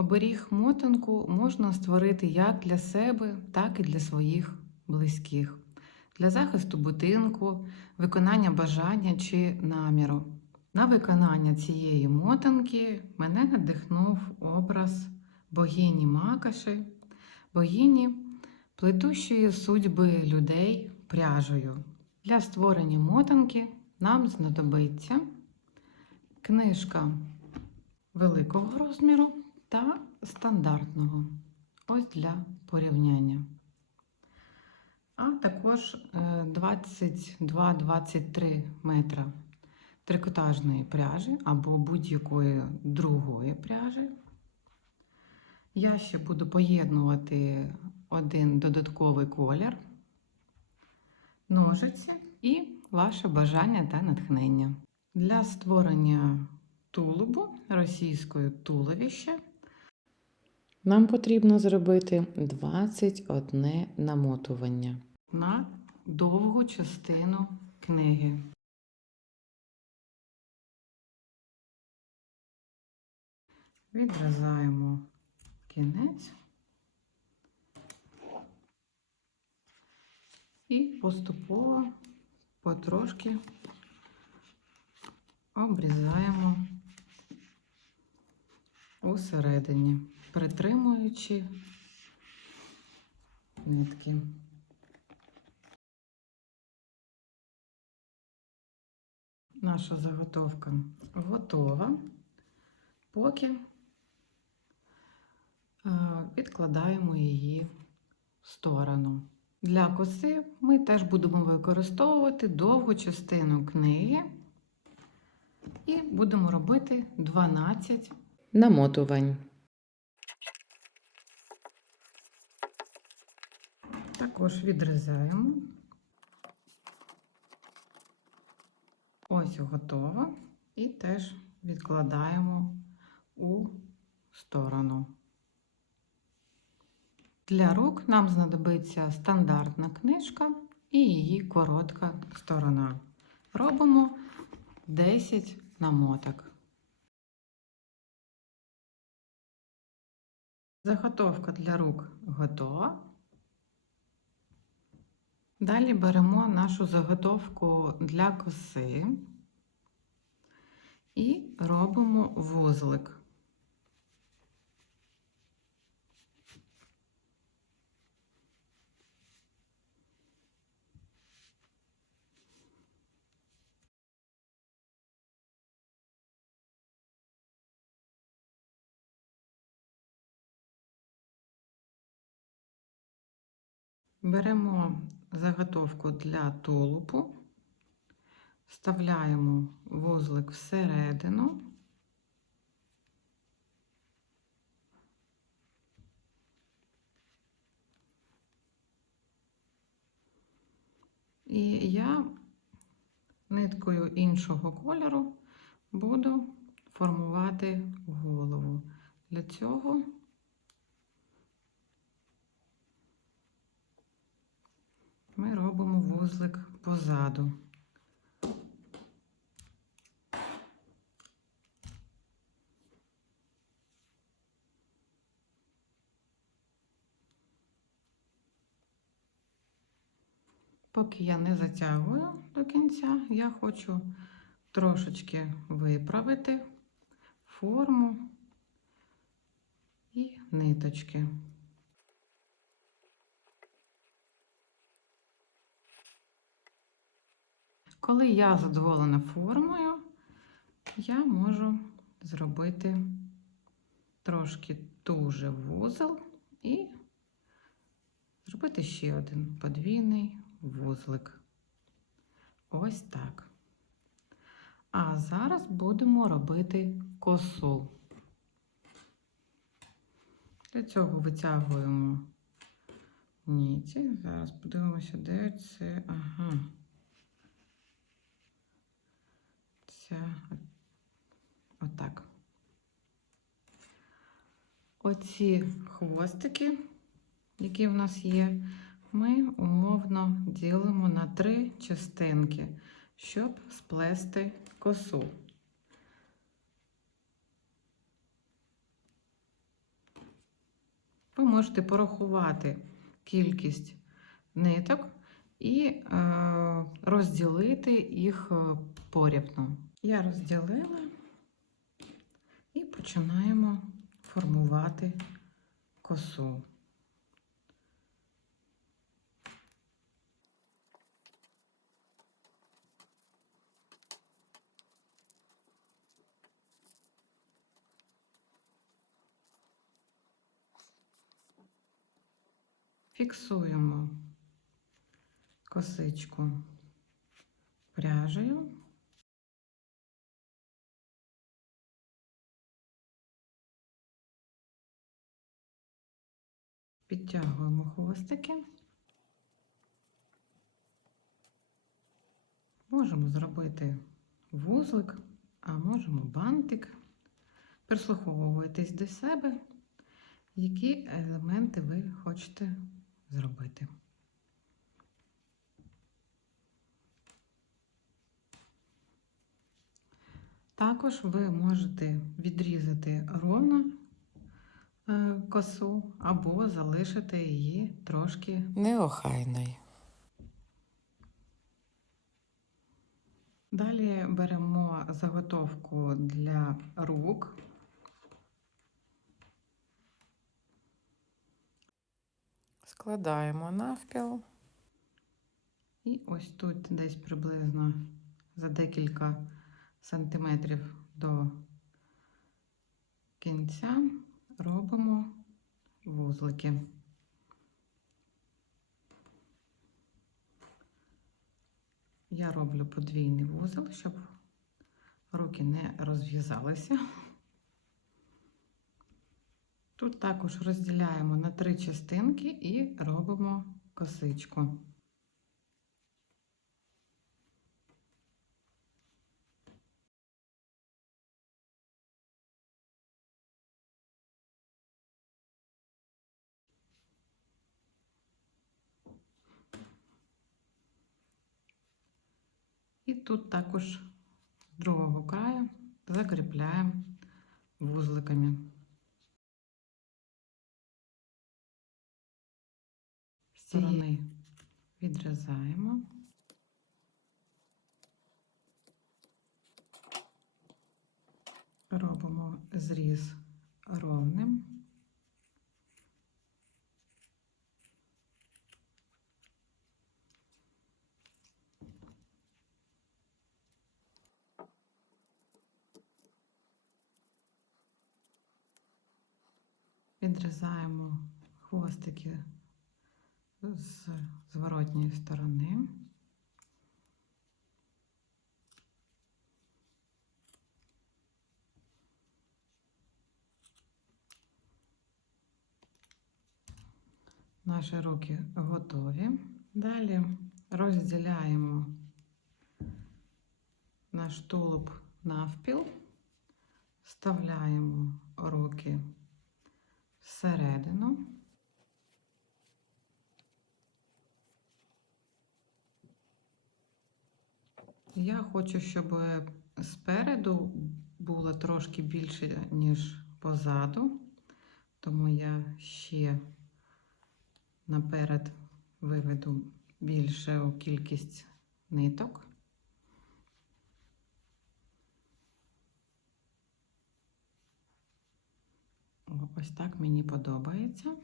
Оберіг мотанку можна створити як для себе, так і для своїх близьких, для захисту будинку, виконання бажання чи наміру. На виконання цієї мотанки мене надихнув образ богині Макаши, богині, плетущої судьби людей пряжею. Для створення мотанки нам знадобиться книжка великого розміру та стандартного. Ось для порівняння. А також е, 22-23 метра трикотажної пряжі або будь-якої другої пряжі. Я ще буду поєднувати один додатковий колір, ножиці і ваше бажання та натхнення. Для створення тулубу російської туловища Нам потрібно зробити 21 намотування. на довгу частину книги. Відрізаємо кінець і поступово потрошки обрізаємо усередині, притримуючи нитки. Наша заготовка готова, поки е, відкладаємо її в сторону. Для коси ми теж будемо використовувати довгу частину книги і будемо робити 12 Намотувань. Також відрізаємо. Ось готово. І теж відкладаємо у сторону. Для рук нам знадобиться стандартна книжка і її коротка сторона. Робимо 10 намоток. Заготовка для рук готова. Далі беремо нашу заготовку для коси і робимо вузлик. Беремо заготовку для тулупу, вставляємо вузлик всередину. І я ниткою іншого кольору буду формувати голову. Для цього ми робимо вузлик позаду. Поки я не затягую до кінця, я хочу трошечки виправити форму і ниточки. Коли я задоволена формою, я можу зробити трошки туже вузол і зробити ще один подвійний вузлик. Ось так. А зараз будемо робити косу. Для цього витягуємо ніті. Зараз подивимося, де це. Ага. Ця отак. Оці хвостики, які в нас є, ми умовно ділимо на три частинки, щоб сплести косу. Ви можете порахувати кількість ниток і е, розділити їх е, порівну. Я розділила і починаємо формувати косу. Фіксуємо косичку пряжею. Підтягуємо хвостики. Можемо зробити вузлик, а можемо бантик. Прислуховуйтесь до себе, які елементи ви хочете зробити. Також ви можете відрізати ровно е, косу або залишити її трошки Неохайний. Далі беремо заготовку для рук. Складаємо навпіл. І ось тут десь приблизно за декілька сантиметрів до кінця робимо вузлики. Я роблю подвійний вузол, щоб руки не розв'язалися. Тут також розділяємо на три частинки і робимо косичку. І тут також з другого краю закріпляємо вузликами. З сторони відрізаємо. Робимо зріз ровним. Відрізаємо хвостики з зворотньої сторони. Наші руки готові. Далі розділяємо наш тулуб навпіл, вставляємо руки всередину. Я хочу, щоб спереду було трошки більше, ніж позаду, тому я ще наперед виведу більшу кількість ниток. Ось так мені подобається.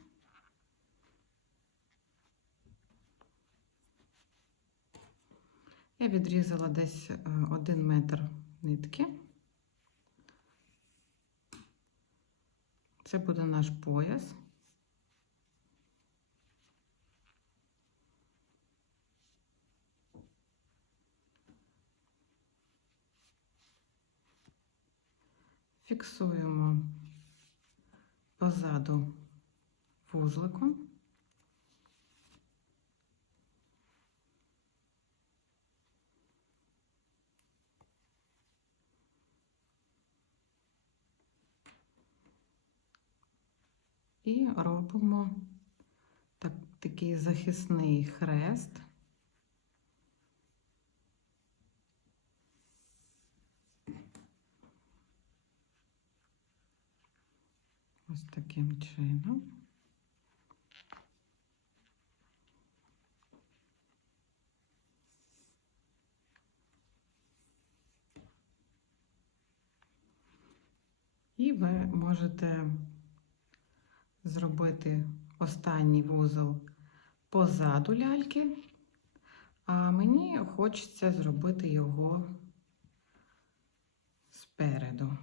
Я відрізала десь е, один метр нитки. Це буде наш пояс. Фіксуємо позаду вузликом. І робимо так, такий захисний хрест. таким чином. І ви можете зробити останній вузол позаду ляльки, а мені хочеться зробити його спереду.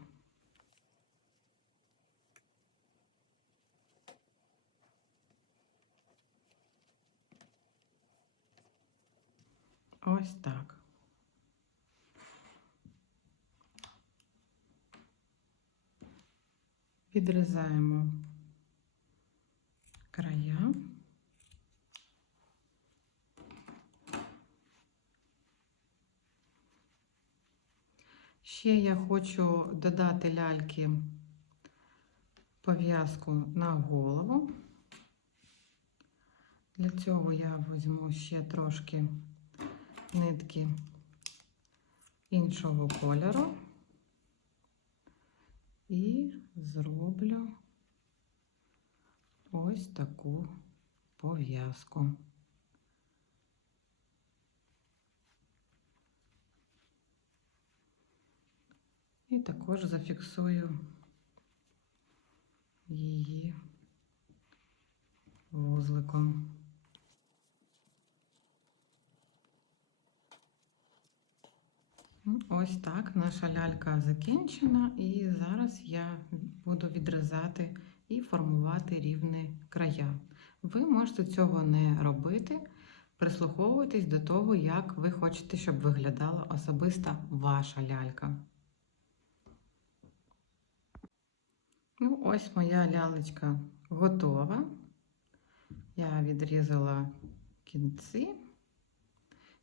Ось так. Відрізаємо края. Ще я хочу додати ляльки пов'язку на голову. Для цього я візьму ще трошки нитки іншого кольору і зроблю ось таку пов'язку. І також зафіксую її вузликом. Ось так наша лялька закінчена, і зараз я буду відрізати і формувати рівні края. Ви можете цього не робити, прислуховуйтесь до того, як ви хочете, щоб виглядала особиста ваша лялька. Ну, ось моя лялечка готова. Я відрізала кінці,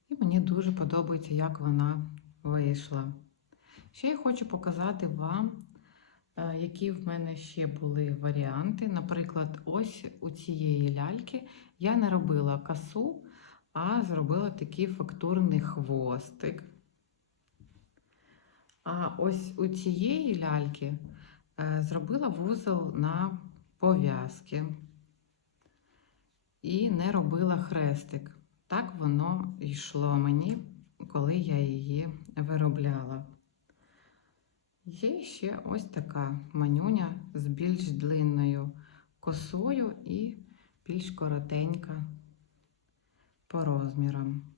і мені дуже подобається, як вона вийшла. Ще я хочу показати вам, е, які в мене ще були варіанти. Наприклад, ось у цієї ляльки я не робила косу, а зробила такий фактурний хвостик. А ось у цієї ляльки е, зробила вузол на пов'язки і не робила хрестик. Так воно йшло мені, коли я її виробляла. Є ще ось така манюня з більш длинною косою і більш коротенька по розмірам.